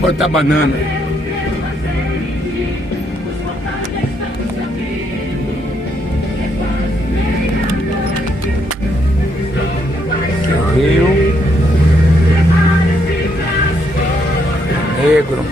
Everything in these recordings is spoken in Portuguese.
Cortar banana. Aqui é o rio Negro.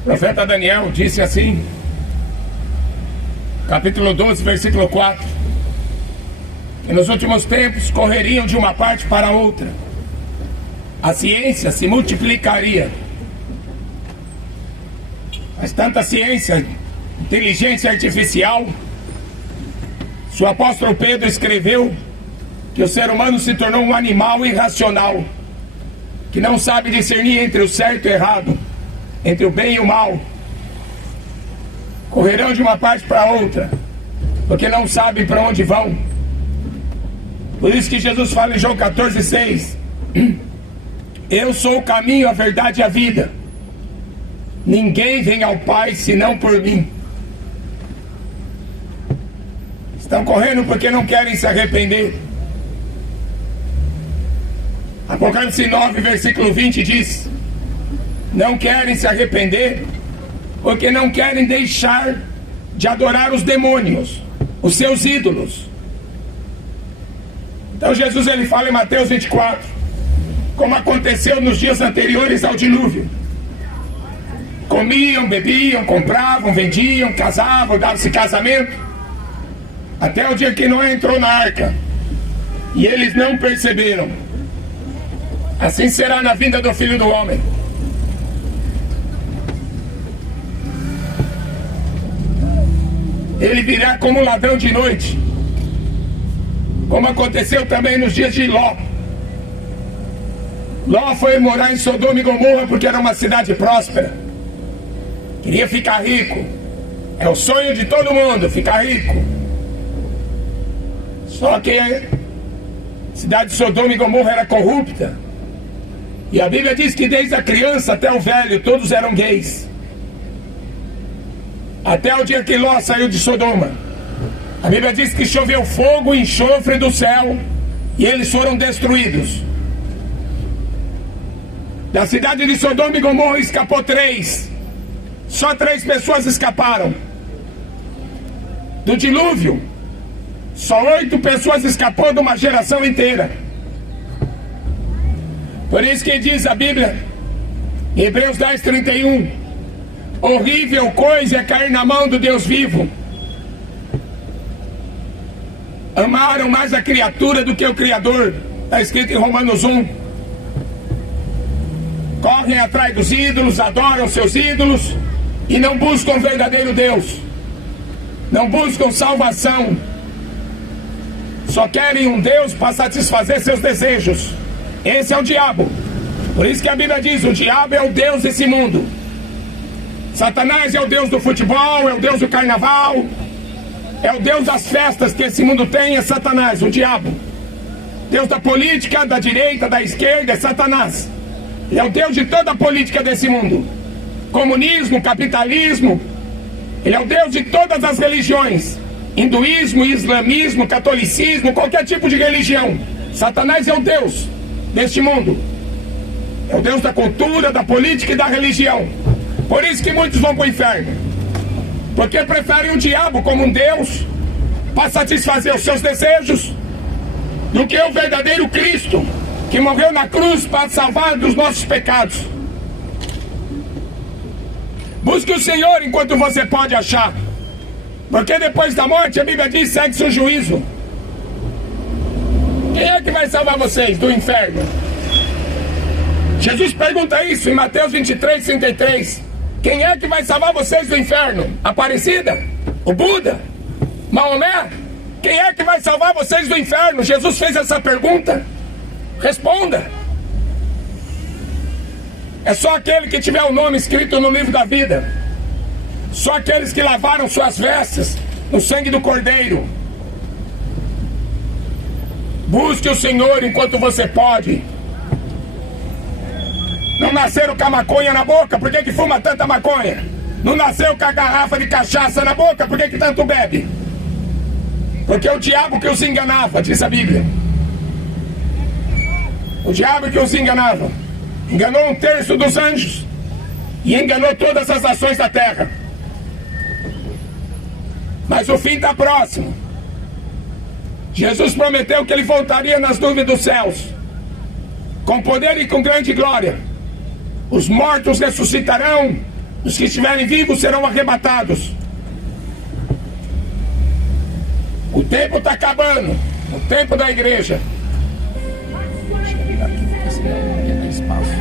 O profeta Daniel disse assim, capítulo 12, versículo 4, que nos últimos tempos correriam de uma parte para outra, a ciência se multiplicaria, mas tanta ciência, inteligência artificial. O apóstolo Pedro escreveu que o ser humano se tornou um animal irracional, que não sabe discernir entre o certo e o errado, entre o bem e o mal. Correrão de uma parte para outra, porque não sabem para onde vão. Por isso que Jesus fala em João 14,6: eu sou o caminho, a verdade e a vida. Ninguém vem ao Pai senão por mim. Estão correndo porque não querem se arrepender. Apocalipse 9, versículo 20 diz: não querem se arrepender porque não querem deixar de adorar os demônios, os seus ídolos. Então Jesus ele fala em Mateus 24, como aconteceu nos dias anteriores ao dilúvio: comiam, bebiam, compravam, vendiam, casavam, davam-se casamento, até o dia que Noé entrou na arca, e eles não perceberam. Assim será na vinda do Filho do Homem. Ele virá como um ladrão de noite, como aconteceu também nos dias de Ló. Ló foi morar em Sodoma e Gomorra porque era uma cidade próspera, queria ficar rico. É o sonho de todo mundo, ficar rico. Só que a cidade de Sodoma e Gomorra era corrupta, e a Bíblia diz que desde a criança até o velho todos eram gays. Até o dia que Ló saiu de Sodoma, a Bíblia diz que choveu fogo e enxofre do céu, e eles foram destruídos. Da cidade de Sodoma e Gomorra escapou 3. Só 3 pessoas escaparam. Do dilúvio, só 8 pessoas escapou de uma geração inteira. Por isso que diz a Bíblia, em Hebreus 10, 31, horrível coisa é cair na mão do Deus vivo. Amaram mais a criatura do que o Criador. Está escrito em Romanos 1. Correm atrás dos ídolos, adoram seus ídolos e não buscam o verdadeiro Deus. Não buscam salvação. Só querem um Deus para satisfazer seus desejos. Esse é o diabo. Por isso que a Bíblia diz: o diabo é o Deus desse mundo. Satanás é o Deus do futebol, é o Deus do carnaval, é o Deus das festas que esse mundo tem, é Satanás, o diabo. Deus da política, da direita, da esquerda, é Satanás. Ele é o Deus de toda a política desse mundo. Comunismo, capitalismo. Ele é o Deus de todas as religiões. Hinduísmo, islamismo, catolicismo, qualquer tipo de religião. Satanás é o Deus deste mundo. É o Deus da cultura, da política e da religião. Por isso que muitos vão para o inferno, porque preferem o diabo como um Deus para satisfazer os seus desejos, do que o verdadeiro Cristo, que morreu na cruz para salvar dos nossos pecados. Busque o Senhor enquanto você pode achar. Porque depois da morte, a Bíblia diz, segue-se o juízo. Quem é que vai salvar vocês do inferno? Jesus pergunta isso em Mateus 23, 33. Quem é que vai salvar vocês do inferno? Aparecida? O Buda? Maomé? Quem é que vai salvar vocês do inferno? Jesus fez essa pergunta. Responda. É só aquele que tiver o nome escrito no livro da vida. Só aqueles que lavaram suas vestes no sangue do Cordeiro. Busque o Senhor enquanto você pode. Não nasceram com a maconha na boca, por que fuma tanta maconha? Não nasceu com a garrafa de cachaça na boca, por que tanto bebe? Porque é o diabo que os enganava, diz a Bíblia. O diabo que os enganava. Enganou 1/3 dos anjos. E enganou todas as nações da terra. Mas o fim está próximo. Jesus prometeu que ele voltaria nas nuvens dos céus, com poder e com grande glória. Os mortos ressuscitarão, os que estiverem vivos serão arrebatados. O tempo está acabando, o tempo da igreja. Deixa eu virar aqui, porque senão não ia dar espaço.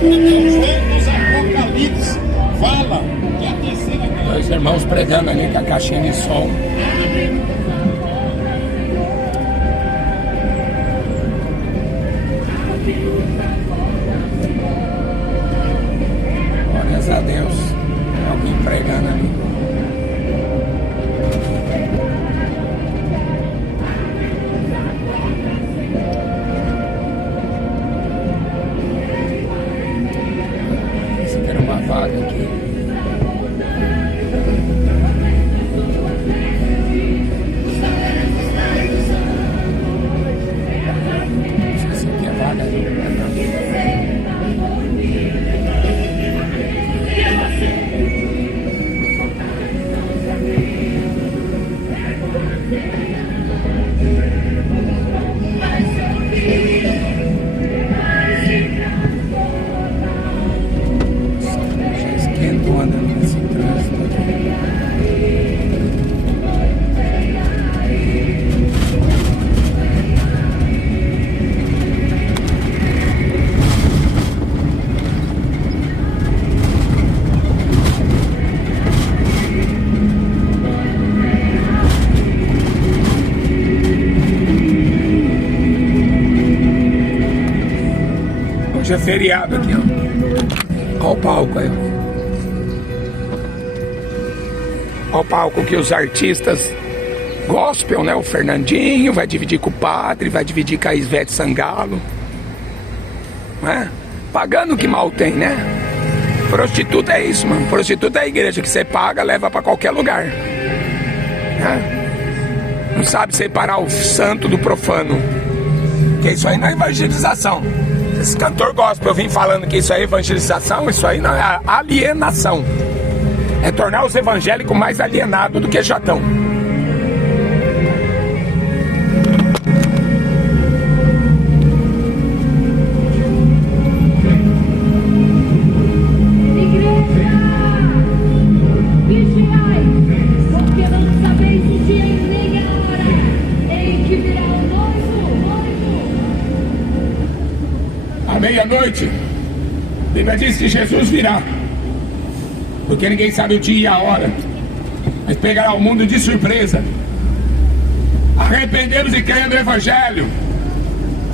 Os Apocalipse fala que a terceira guerra. Dois irmãos pregando ali com a caixinha de som. Glórias a Deus. Alguém pregando ali. Aqui. Essa aqui é vaga. Hoje é feriado aqui, ó. Olha o palco aí, ó. Olha o palco que os artistas gospel, né? O Fernandinho vai dividir com o padre, vai dividir com a Ivete Sangalo, né? Pagando que mal tem, né? Prostituta é isso, mano. Prostituta é a igreja que você paga, leva pra qualquer lugar, né? Não sabe separar o santo do profano. Que isso aí não é evangelização. Esse cantor gospel, eu vim falando que isso é evangelização, isso aí não é alienação. É tornar os evangélicos mais alienados do que já estão. À meia-noite, a Bíblia diz que Jesus virá, porque ninguém sabe o dia e a hora, mas pegará o mundo de surpresa. Arrependemos e crendo no Evangelho.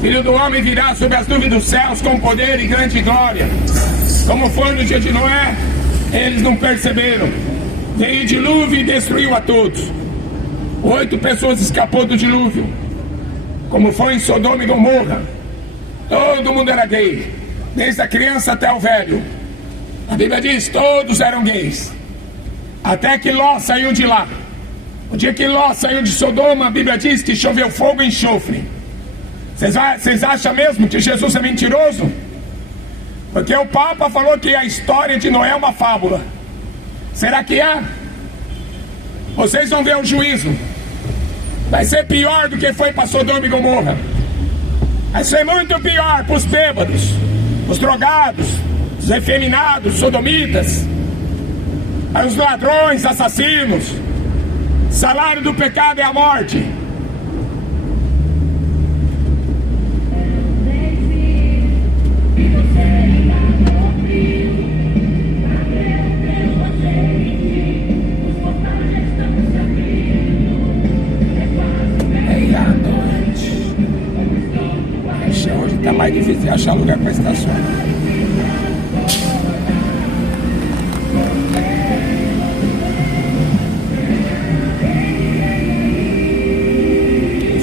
Filho do homem virá sobre as nuvens dos céus com poder e grande glória. Como foi no dia de Noé, eles não perceberam. Veio o dilúvio e destruiu a todos. 8 pessoas escapou do dilúvio, como foi em Sodoma e Gomorra. Todo mundo era gay, desde a criança até o velho. A Bíblia diz, todos eram gays, até que Ló saiu de lá. O dia que Ló saiu de Sodoma, a Bíblia diz que choveu fogo e enxofre. Vocês acham mesmo que Jesus é mentiroso? Porque o Papa falou que a história de Noé é uma fábula. Será que é? Vocês vão ver o juízo. Vai ser pior do que foi para Sodoma e Gomorra. Vai ser muito pior para os bêbados, os drogados, os efeminados, sodomitas, os ladrões, assassinos. Salário do pecado é a morte. Hoje está mais difícil achar lugar para estacionar.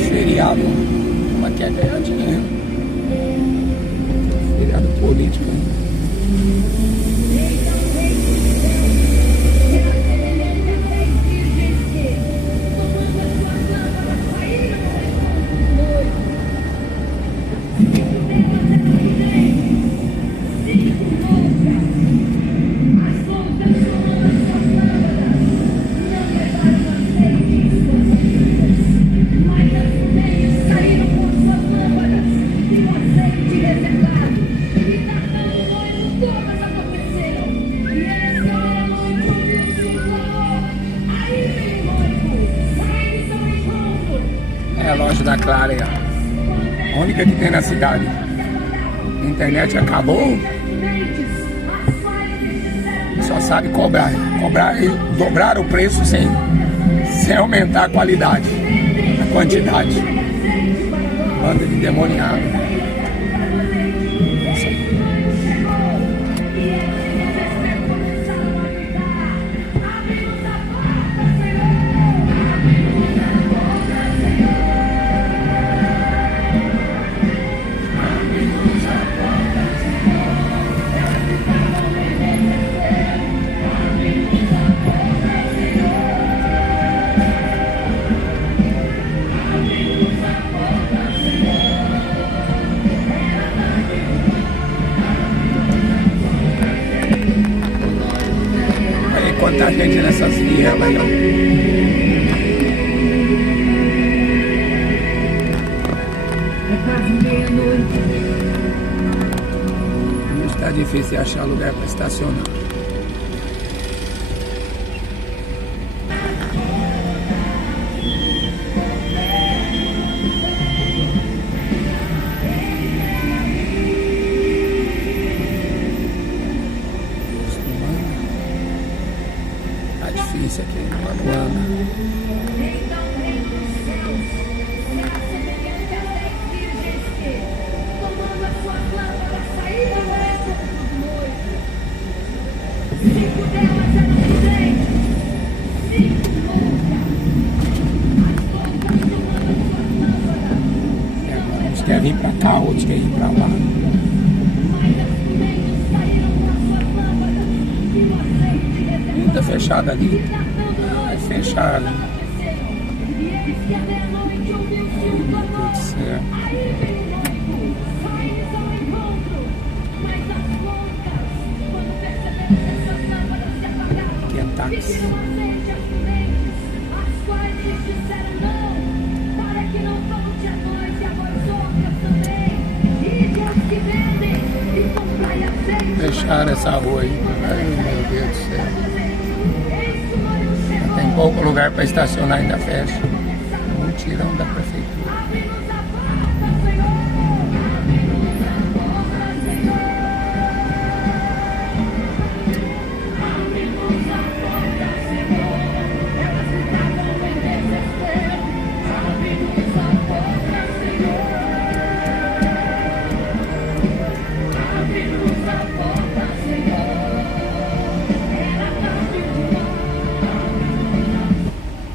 Feriado, uma quer ganhar dinheiro. Feriado político. É a loja da Clara, a única que tem na cidade. A internet acabou. Só sabe cobrar e dobrar o preço sem aumentar a qualidade, a quantidade. Banda de demoniado. Quanta gente nessas vielas aí, ó. É quase meia-noite. Não está difícil achar lugar para estacionar. Difícil aqui, Manuana. Então, reino dos céus, será semelhante a 10 virgens que, tomando as suas lâmpadas, saíram ao encontro dos noivos. 5 delas eram prudentes, 5 loucas. As loucas tomando as suas lâmpadas. Uns querem vir para cá, outros querem ir para lá. Mas as prudentes saíram com as suas lâmpadas e o azeite reservado. Tá fechada ali. É fechada. E eles que eternamente ouviu o som do amor. Aí vem o noivo, sai-lhes ao encontro. Mas as loucas, quando perceberam que as suas lâmpadas se apagaram, Aqui é táxi. pediram azeite às prudentes, as quais lhes disseram não, para que não falte a nós e a vós outras também. Ide aos que vendem e comprai azeite. Fecharam essa rua aí. Ai, meu Deus do céu. Tem pouco lugar para estacionar, ainda fecha. Um tirão da prefeitura.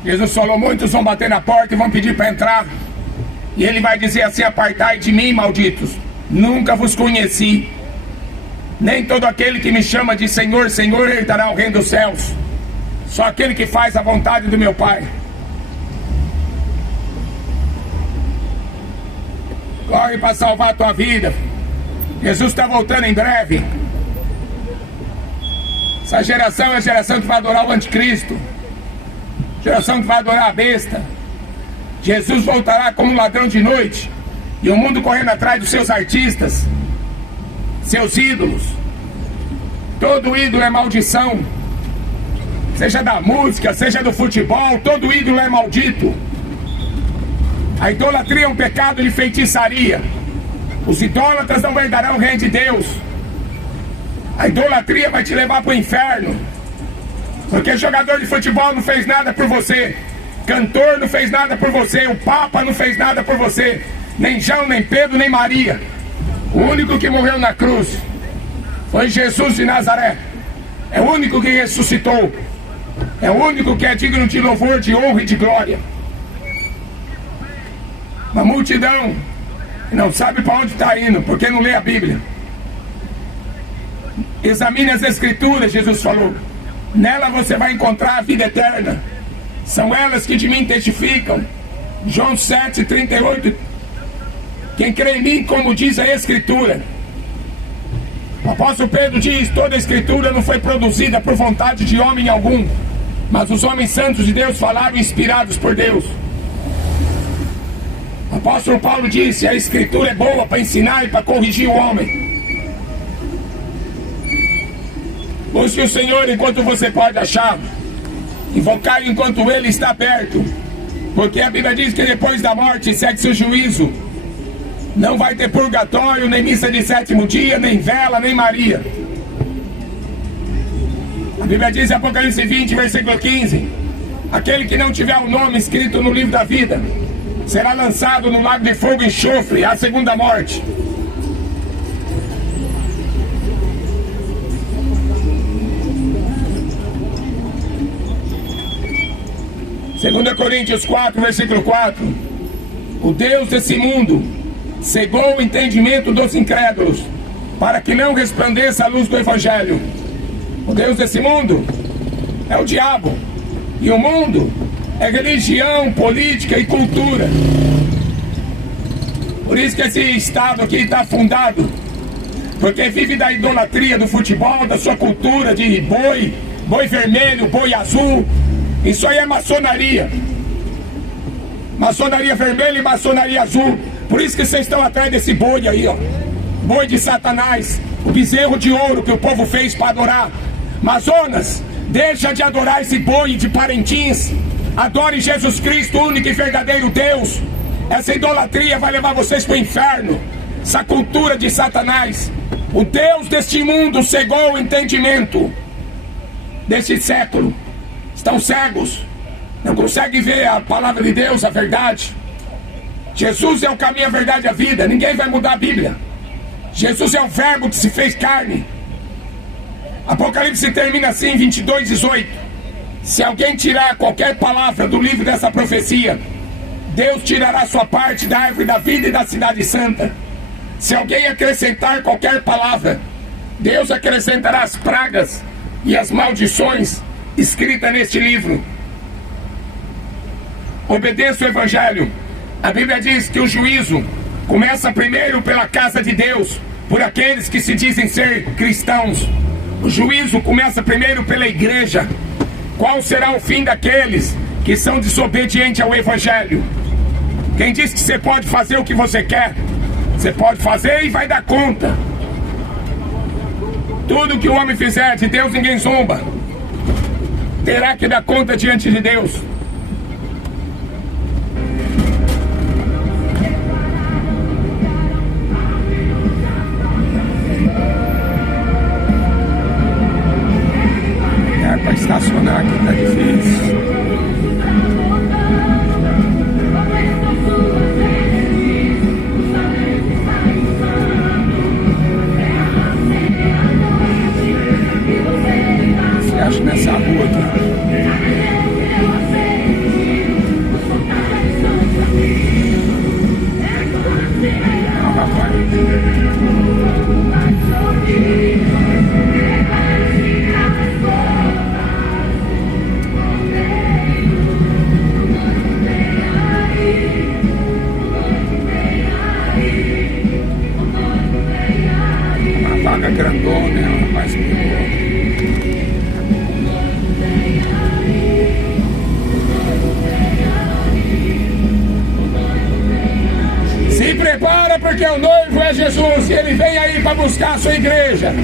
Jesus falou: muitos vão bater na porta e vão pedir para entrar. E ele vai dizer assim: apartai de mim, malditos, nunca vos conheci. Nem todo aquele que me chama de Senhor, Senhor, herdará o reino dos céus. Só aquele que faz a vontade do meu Pai. Corre para salvar a tua vida. Jesus está voltando em breve. Essa geração é a geração que vai adorar o anticristo, geração que vai adorar a besta. Jesus voltará como um ladrão de noite, e o mundo correndo atrás dos seus artistas, seus ídolos. Todo ídolo é maldição, seja da música, seja do futebol. Todo ídolo é maldito. A idolatria é um pecado de feitiçaria. Os idólatras não herdarão o reino de Deus. A idolatria vai te levar para o inferno, porque jogador de futebol não fez nada por você, cantor não fez nada por você, o Papa não fez nada por você, nem João, nem Pedro, nem Maria. O único que morreu na cruz foi Jesus de Nazaré. É o único que ressuscitou. É o único que é digno de louvor, de honra e de glória. Uma multidão que não sabe para onde está indo, porque não lê a Bíblia. Examine as Escrituras, Jesus falou. Nela você vai encontrar a vida eterna. São elas que de mim testificam. João 7,38. Quem crê em mim, como diz a Escritura. O apóstolo Pedro diz: toda a Escritura não foi produzida por vontade de homem algum, mas os homens santos de Deus falaram inspirados por Deus. O apóstolo Paulo disse: a Escritura é boa para ensinar e para corrigir o homem. Busque o Senhor enquanto você pode achar. Invocar enquanto Ele está perto. Porque a Bíblia diz que depois da morte segue-se o juízo. Não vai ter purgatório, nem missa de sétimo dia, nem vela, nem Maria. A Bíblia diz em Apocalipse 20, versículo 15: aquele que não tiver o nome escrito no livro da vida será lançado no lago de fogo e enxofre, a segunda morte. Segunda Coríntios 4, versículo 4: o Deus desse mundo cegou o entendimento dos incrédulos, para que não resplandeça a luz do Evangelho. O Deus desse mundo é o diabo, e o mundo é religião, política e cultura. Por isso que esse estado aqui está afundado, porque vive da idolatria do futebol, da sua cultura de boi, boi vermelho, boi azul. Isso aí é maçonaria. Maçonaria vermelha e maçonaria azul. Por isso que vocês estão atrás desse boi aí, ó. Boi de Satanás. O bezerro de ouro que o povo fez para adorar. Mazonas, deixa de adorar esse boi de Parintins. Adore Jesus Cristo, único e verdadeiro Deus. Essa idolatria vai levar vocês para o inferno. Essa cultura de Satanás. O Deus deste mundo cegou o entendimento deste século. Estão cegos, não conseguem ver a palavra de Deus, a verdade. Jesus é o caminho, a verdade e a vida. Ninguém vai mudar a Bíblia. Jesus é o verbo que se fez carne. Apocalipse termina assim, 22:18. Se alguém tirar qualquer palavra do livro dessa profecia, Deus tirará sua parte da árvore da vida e da cidade santa. Se alguém acrescentar qualquer palavra, Deus acrescentará as pragas e as maldições escrita neste livro. Obedeça o Evangelho. A Bíblia diz que o juízo começa primeiro pela casa de Deus, por aqueles que se dizem ser cristãos. O juízo começa primeiro pela igreja. Qual será o fim daqueles que são desobedientes ao Evangelho? Quem diz que você pode fazer o que você quer? Você pode fazer e vai dar conta. Tudo que o homem fizer, de Deus ninguém zomba. Terá que dar conta diante de Deus. Para estacionar aqui tá difícil. Você acha nessa rua aqui? grandona, ela mais boa. Se prepara porque o noivo é Jesus e ele vem aí para buscar a sua igreja.